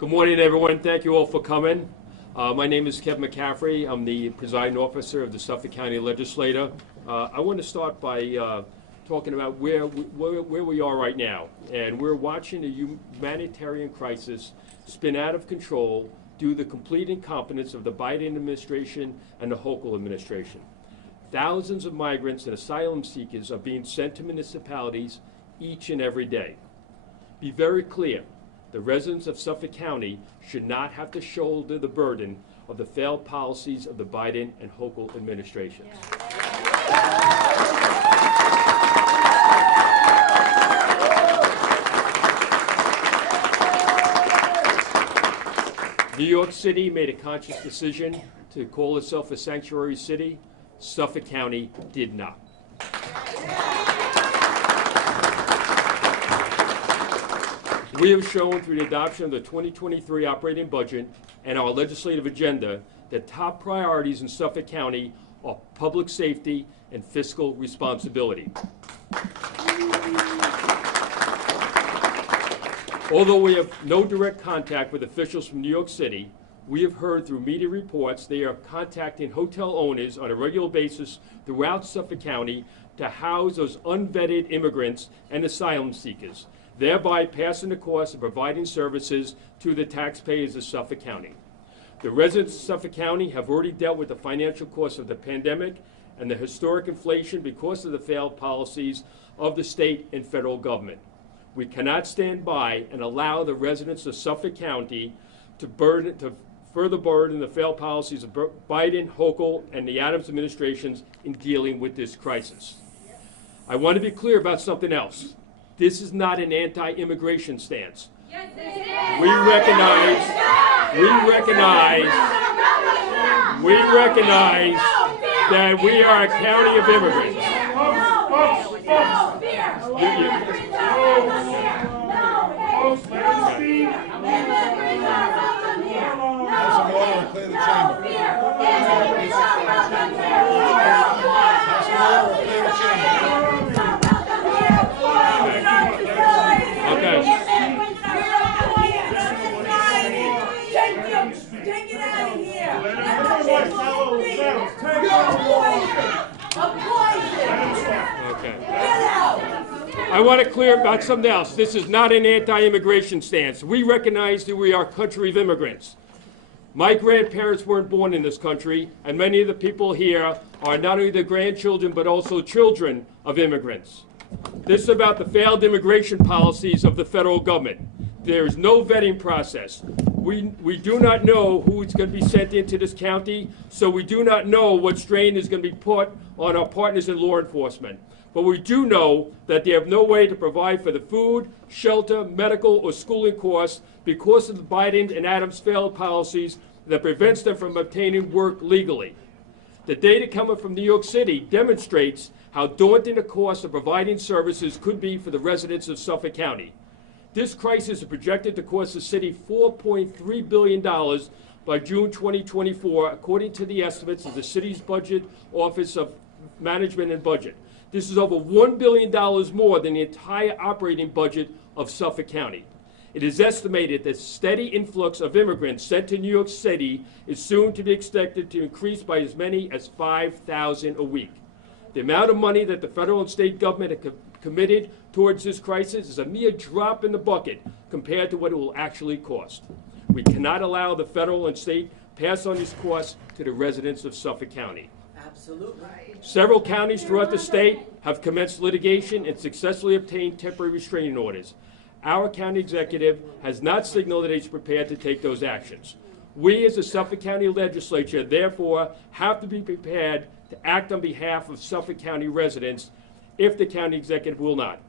Good morning, everyone. Thank you all for coming. My name is Kevin McCaffrey. I'm the presiding officer of the Suffolk County Legislature. I want to start by talking about where we are right now. And we're watching a humanitarian crisis spin out of control due to the complete incompetence of the Biden administration and the Hochul administration. Thousands of migrants and asylum seekers are being sent to municipalities each and every day. Be very clear. The residents of Suffolk County should not have to shoulder the burden of the failed policies of the Biden and Hochul administrations. New York City made a conscious decision to call itself a sanctuary city. Suffolk County did not. We have shown through the adoption of the 2023 operating budget and our legislative agenda that top priorities in Suffolk County are public safety and fiscal responsibility. Although we have no direct contact with officials from New York City, we have heard through media reports they are contacting hotel owners on a regular basis throughout Suffolk County to house those unvetted immigrants and asylum seekers, thereby passing the cost of providing services to the taxpayers of Suffolk County. The residents of Suffolk County have already dealt with the financial costs of the pandemic and the historic inflation because of the failed policies of the state and federal government. We cannot stand by and allow the residents of Suffolk County to further burden the failed policies of Biden, Hochul, and the Adams administrations in dealing with this crisis. I want to be clear about something else. This is not an anti-immigration stance. Yes, it is. We recognize that we are a county of immigrants. I want to clear about something else. This is not an anti-immigration stance. We recognize that we are a country of immigrants. My grandparents weren't born in this country, and many of the people here are not only the grandchildren but also children of immigrants. This is about the failed immigration policies of the federal government. There is no vetting process. We do not know who is going to be sent into this county, so we do not know what strain is going to be put on our partners in law enforcement. But we do know that they have no way to provide for the food, shelter, medical, or schooling costs because of the Biden and Adams failed policies that prevents them from obtaining work legally. The data coming from New York City demonstrates how daunting the cost of providing services could be for the residents of Suffolk County. This crisis is projected to cost the city $4.3 billion by June 2024, according to the estimates of the city's budget Office of Management and Budget. This is over $1 billion more than the entire operating budget of Suffolk County. It is estimated that steady influx of immigrants sent to New York City is soon to be expected to increase by as many as 5,000 a week. The amount of money that the federal and state government have committed towards this crisis is a mere drop in the bucket compared to what it will actually cost. We cannot allow the federal and state pass on these costs to the residents of Suffolk County. Absolutely. Several counties throughout the state have commenced litigation and successfully obtained temporary restraining orders. Our county executive has not signaled that he's prepared to take those actions. We as a Suffolk County legislature, therefore, have to be prepared to act on behalf of Suffolk County residents if the county executive will not.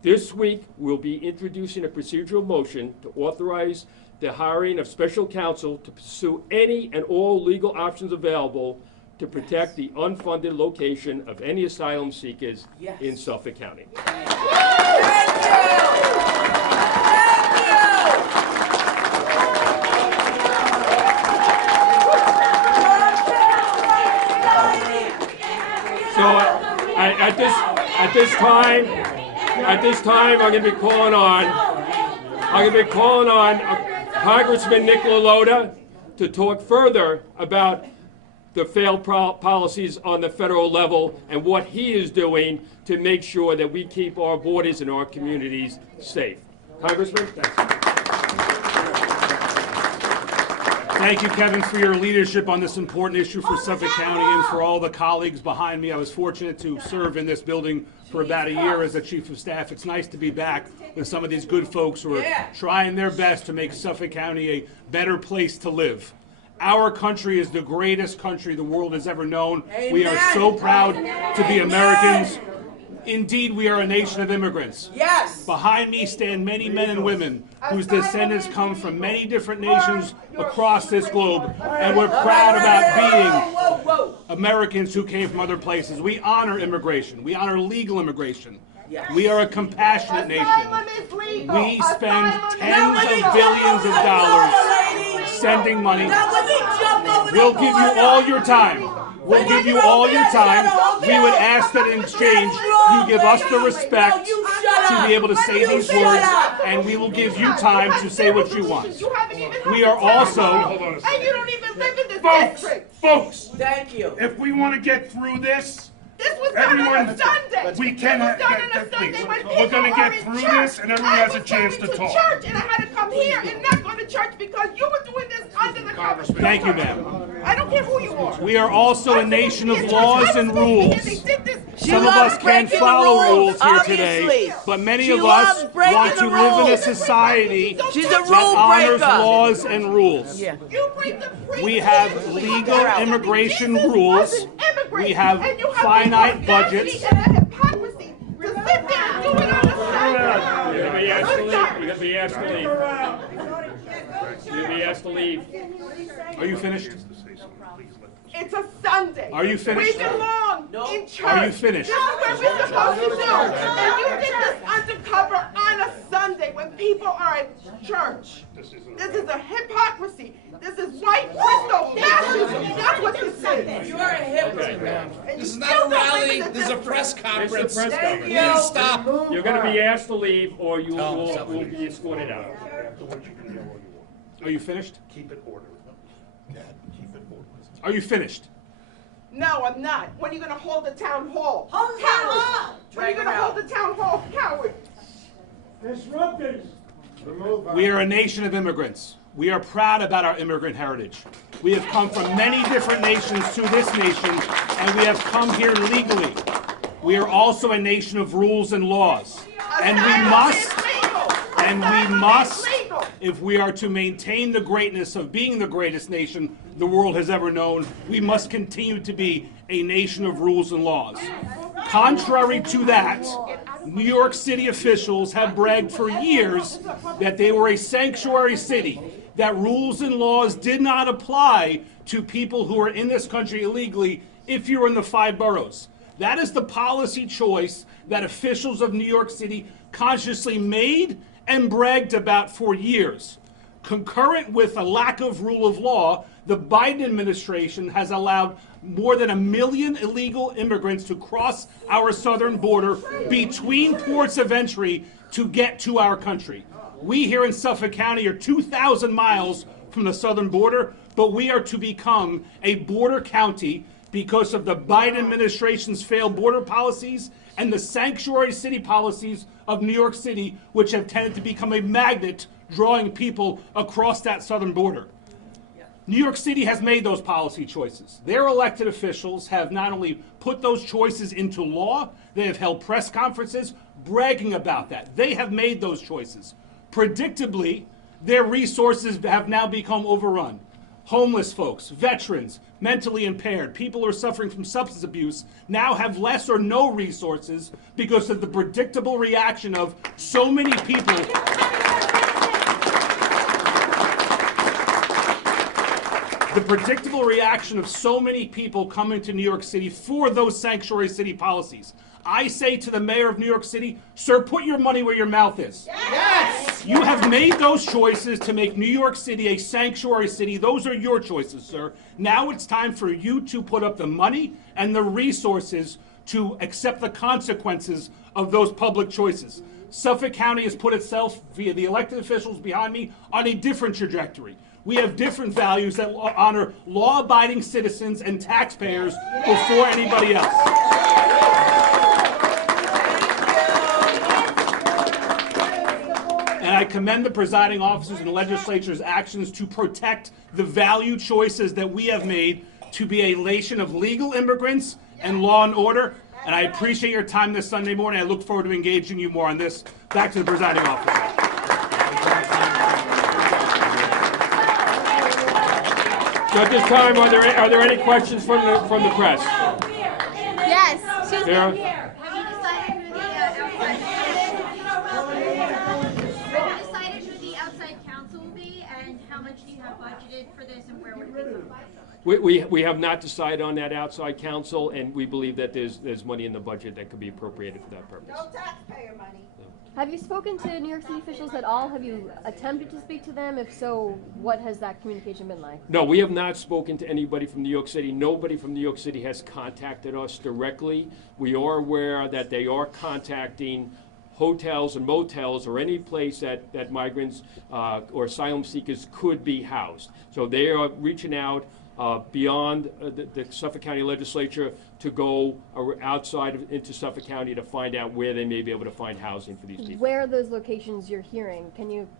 This week, we'll be introducing a procedural motion to authorize the hiring of special counsel to pursue any and all legal options available to protect the unfunded location of any asylum seekers in Suffolk County. Thank you. So at this time, I'm going to be calling on Congressman Nick LaLota to talk further about the failed policies on the federal level and what he is doing to make sure that we keep our borders and our communities safe. Congressman, thanks. Thank you, Kevin, for your leadership on this important issue for Suffolk County and for all the colleagues behind me. I was fortunate to serve in this building for about a year as a chief of staff. It's nice to be back with some of these good folks who are trying their best to make Suffolk County a better place to live. Our country is the greatest country the world has ever known. Amen. We are so proud to be Americans. Indeed, we are a nation of immigrants. Yes. Behind me stand many men and women whose descendants come from many different nations across this globe, and we're proud about being Americans who came from other places. We honor immigration. We honor legal immigration. We are a compassionate nation. We spend tens of billions of dollars sending money. We'll give you all your time. We'll give you all your time. We would ask that in exchange you give us the respect to be able to say these words, and we will give you time to say what you want. We are also... And you don't even live in this district. Folks, Thank you. if we want to get through this, This was done on a Sunday. we cannot This was done on a get please. Sunday when We're people going to are get in through church. this, and everyone has a chance to I was talk. going to church, and I had to come here and not go to church because you were doing this under the covers. Thank you, ma'am. I don't care who you are. We are also a nation of laws and rules. Some of us can't breaking follow the rules, rules here obviously. today, but many She of us loves breaking want to the live in a rules. society She's a that rule honors breaker. laws and rules. Yeah. You bring the priest We have in. legal immigration Jesus rules. was an immigrant, We have and you the finite audacity budgets. and the hypocrisy to sit there and do it on a Sunday. You're gonna be asked to leave. You're gonna be asked to leave. You're gonna be asked to leave. Are you finished? It's a Sunday. Are you finished? We belong in church. Are you finished? This is what we're supposed to do. And you did this undercover on a Sunday when people are at church. This is a hypocrisy. This is white Christo fascism. That's what this is. You are a hypocrite. And This is you not still a don't live rally, in the this is a district. press It's conference. the press We conference. need to stop. You're gonna be asked to leave, or you Tell 'em will something. be escorted out. Are you finished? Keep it orderly. Keep it orderly. Are you finished? No, I'm not. When are you going to hold the town hall? Hold the town hall. When are you going to hold the town hall, coward? We are a nation of immigrants. We are proud about our immigrant heritage. We have come from many different nations to this nation, and we have come here legally. We are also a nation of rules and laws. And we must, if we are to maintain the greatness of being the greatest nation the world has ever known, we must continue to be a nation of rules and laws. Contrary to that, New York City officials have bragged for years that they were a sanctuary city, that rules and laws did not apply to people who are in this country illegally if you're in the 5 boroughs. That is the policy choice that officials of New York City consciously made and bragged about for years. Concurrent with a lack of rule of law, the Biden administration has allowed more than 1 million illegal immigrants to cross our southern border between ports of entry to get to our country. We here in Suffolk County are 2,000 miles from the southern border, but we are to become a border county because of the Biden administration's failed border policies and the sanctuary city policies of New York City, which have tended to become a magnet drawing people across that southern border. New York City has made those policy choices. Their elected officials have not only put those choices into law, they have held press conferences bragging about that. They have made those choices. Predictably, their resources have now become overrun. Homeless folks, veterans, mentally impaired, people who are suffering from substance abuse now have less or no resources because of the predictable reaction of so many people. The predictable reaction of so many people coming to New York City for those sanctuary city policies. I say to the mayor of New York City, sir, put your money where your mouth is. Yes! You have made those choices to make New York City a sanctuary city. Those are your choices, sir. Now it's time for you to put up the money and the resources to accept the consequences of those public choices. Suffolk County has put itself, via the elected officials behind me, on a different trajectory. We have different values that honor law-abiding citizens and taxpayers before anybody else. And I commend the presiding officers and the legislature's actions to protect the value choices that we have made to be a nation of legal immigrants and law and order. And I appreciate your time this Sunday morning. I look forward to engaging you more on this. Back to the presiding officer. So at this time, are there any questions from the press? Yes, she's Sarah? here. Have you decided who the outside counsel will be, and how much do you have budgeted for this, and where would it be from? We have not decided on that outside counsel, and we believe that there's money in the budget that could be appropriated for that purpose. No taxpayer money. Have you spoken to New York City officials at all? Have you attempted to speak to them? If so, what has that communication been like? No, we have not spoken to anybody from New York City. Nobody from New York City has contacted us directly. We are aware that they are contacting hotels and motels or any place that migrants or asylum seekers could be housed. So they are reaching out beyond the Suffolk County Legislature to go outside into Suffolk County to find out where they may be able to find housing for these people. Where are those locations you're hearing?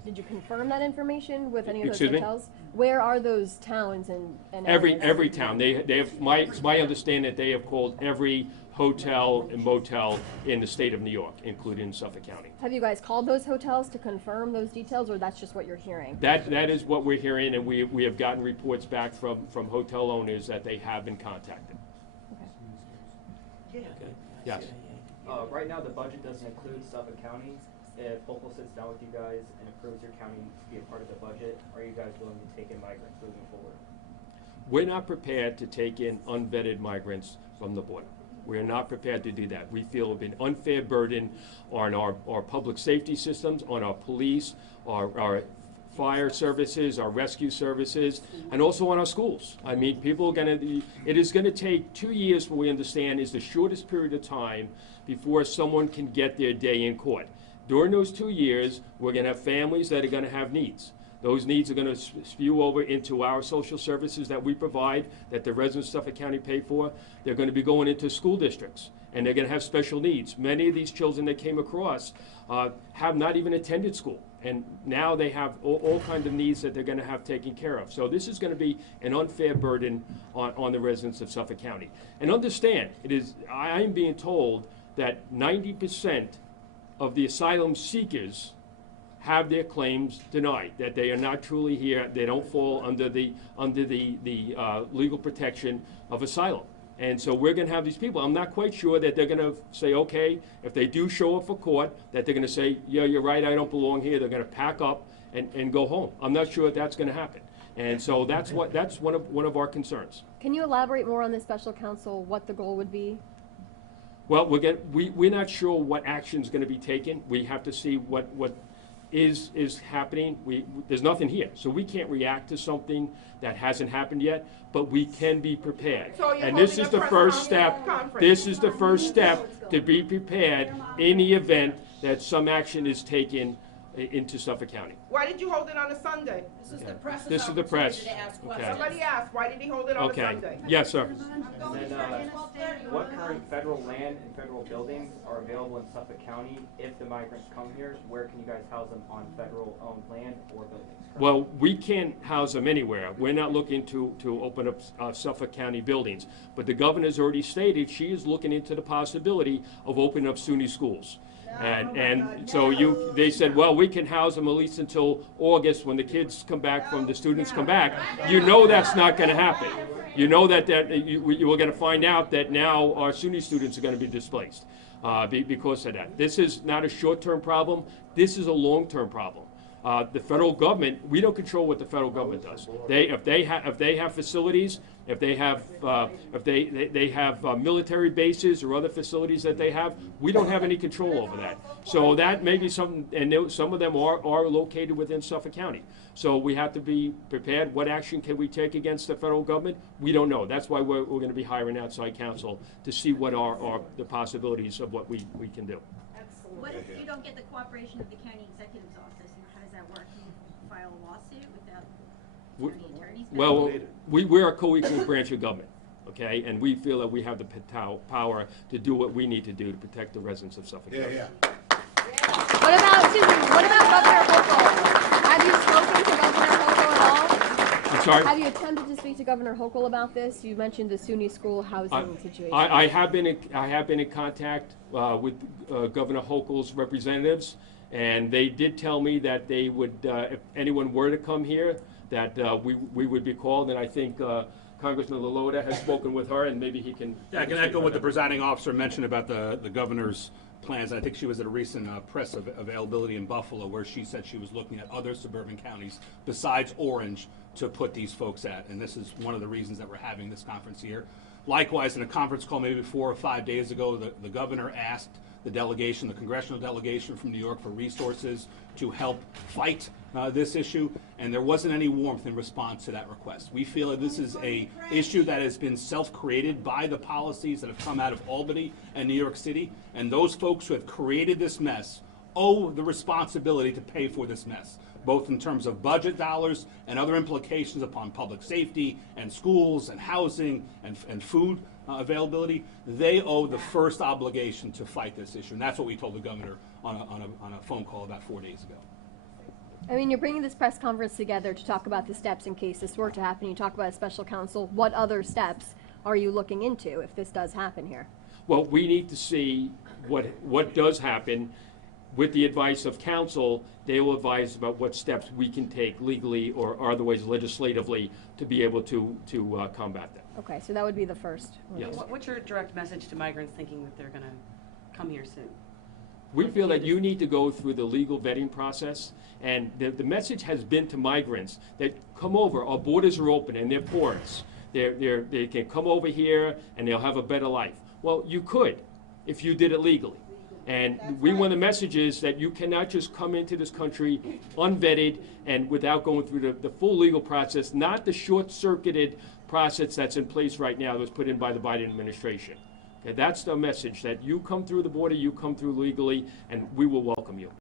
Did you confirm that information with any of those Excuse me? hotels? Where are those towns and areas? Every town. They have it's my understanding that they have called every hotel and motel in the state of New York, including Suffolk County. Have you guys called those hotels to confirm those details, or that's just what you're hearing? That is what we're hearing, and we have gotten reports back from hotel owners that they have been contacted. Okay. Yes. Right now, the budget doesn't include Suffolk County. If Hopeful sits down with you guys and approves your county to be a part of the budget, are you guys willing to take in migrants moving forward? We're not prepared to take in unvetted migrants from the border. We're not prepared to do that. We feel it would be an unfair burden on our public safety systems, on our police, our fire services, our rescue services, and also on our schools. I mean, it is gonna take 2 years, what we understand is the shortest period of time before someone can get their day in court. During those 2 years, we're gonna have families that are gonna have needs. Those needs are going to spew over into our social services that we provide, that the residents of Suffolk County pay for. They're going to be going into school districts, and they're going to have special needs. Many of these children that came across have not even attended school, and now they have all kinds of needs that they're going to have taken care of. So this is going to be an unfair burden on the residents of Suffolk County. And understand, I am being told that 90% of the asylum seekers have their claims denied, that they are not truly here, they don't fall under the legal protection of asylum. And so we're gonna have these people. I'm not quite sure that they're gonna say, okay, if they do show up for court, that they're gonna say, yeah, you're right, I don't belong here. They're gonna pack up and go home. I'm not sure that's gonna happen. And so that's one of our concerns. Can you elaborate more on this special counsel, what the goal would be? Well, we're not sure what action is gonna be taken. We have to see what is happening. There's nothing here, so we can't react to something that hasn't happened yet, but we can be prepared. So you're And this holding is a the press first step. conference. This is the first step to be prepared in the event that some action is taken into Suffolk County. Why did you hold it on a Sunday? This is the press. This is the press. Okay. Somebody asked, why did he hold it on a Okay. Sunday? Yes, sir. And then, what current federal land and federal buildings are available in Suffolk County if the migrants come here? Where can you guys house them on federal-owned land or buildings? Well, we can't house them anywhere. We're not looking to open up Suffolk County buildings. But the governor's already stated she is looking into the possibility of opening up SUNY schools. And so they said, well, we can house them at least until August when the kids come back, the students come back. You know that's not going to happen. You know that you are going to find out that now our SUNY students are going to be displaced because of that. This is not a short-term problem. This is a long-term problem. The federal government, we don't control what the federal government does. If they have facilities, if they have military bases or other facilities that they have, we don't have any control over that. So that may be something, and some of them are located within Suffolk County. So we have to be prepared. What action can we take against the federal government? We don't know. That's why we're going to be hiring outside counsel to see what are the possibilities of what we can do. What if you don't get the cooperation of the county executive's office? How does that work? Can you file a lawsuit without county attorneys? Well, we're a co-equal branch of government, okay? And we feel that we have the power to do what we need to do to protect the residents of Suffolk County. What about Governor Hochul? Have you spoken to Governor Hochul at all? I'm sorry? Have you attempted to speak to Governor Hochul about this? You mentioned the SUNY school housing situation. I have been in contact with Governor Hochul's representatives, and they did tell me that they would, if anyone were to come here, that we would be called, and I think Congressman Lalota has spoken with her, and maybe he can. Yeah, I can echo what the presiding officer mentioned about the governor's plans. I think she was at a recent press availability in Buffalo where she said she was looking at other suburban counties besides Orange to put these folks at, and this is one of the reasons that we're having this conference here. Likewise, in a conference call maybe 4 or 5 days ago, the governor asked the delegation, the congressional delegation from New York, for resources to help fight this issue, and there wasn't any warmth in response to that request. We feel that this is a issue that has been self-created by the policies that have come out of Albany and New York City, and those folks who have created this mess owe the responsibility to pay for this mess, both in terms of budget dollars and other implications upon public safety and schools and housing and food availability. They owe the first obligation to fight this issue, and that's what we told the governor on a phone call about 4 days ago. I mean, you're bringing this press conference together to talk about the steps in case this were to happen. You talk about a special counsel. What other steps are you looking into if this does happen here? Well, we need to see what does happen. With the advice of counsel, they will advise about what steps we can take legally or otherwise legislatively to be able to combat that. Okay, so that would be the first. Yes. What's your direct message to migrants thinking that they're going to come here soon? We feel that you need to go through the legal vetting process, and the message has been to migrants that come over. Our borders are open and they're porous. They can come over here and they'll have a better life. Well, you could if you did it legally. And we want the message is that you cannot just come into this country unvetted and without going through the full legal process, not the short-circuited process that's in place right now that was put in by the Biden administration. Okay, that's the message, that you come through the border, you come through legally, and we will welcome you.